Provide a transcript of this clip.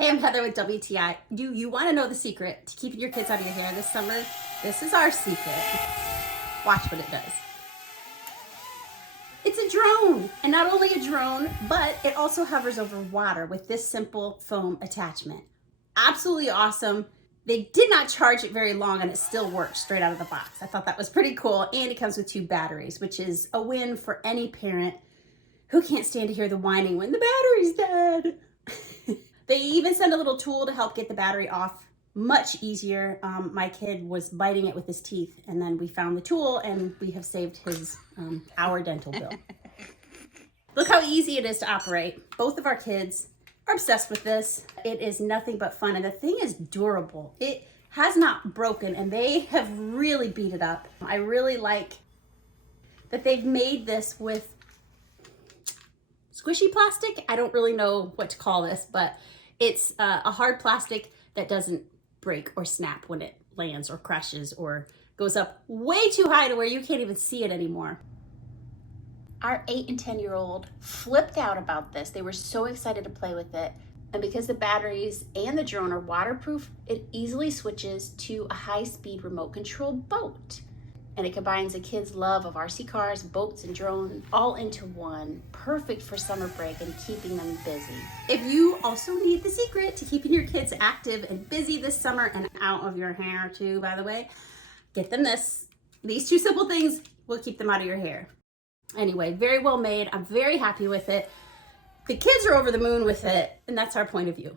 Hey, I'm Heather with WTI. Do you want to know the secret to keeping your kids out of your hair this summer? This is our secret. Watch what it does. It's a drone, and not only a drone, but it also hovers over water with this simple foam attachment. Absolutely awesome. They did not charge it very long and it still works straight out of the box. I thought that was pretty cool, and it comes with 2 batteries, which is a win for any parent who can't stand to hear the whining when the battery's dead. They even send a little tool to help get the battery off much easier. My kid was biting it with his teeth, and then we found the tool and we have saved his our dental bill. Look how easy it is to operate. Both of our kids are obsessed with this. It is nothing but fun, and the thing is durable. It has not broken, and they have really beat it up. I really like that they've made this with squishy plastic. I don't really know what to call this, but it's a hard plastic that doesn't break or snap when it lands or crashes or goes up way too high to where you can't even see it anymore. Our 8 and 10-year-old flipped out about this. They were so excited to play with it. And because the batteries and the drone are waterproof, it easily switches to a high-speed remote control boat. And it combines a kid's love of RC cars, boats, and drones all into one. Perfect for summer break and keeping them busy. If you also need the secret to keeping your kids active and busy this summer and out of your hair too, by the way, get them this. These 2 simple things will keep them out of your hair. Anyway, very well made. I'm very happy with it. The kids are over the moon with it, and that's our point of view.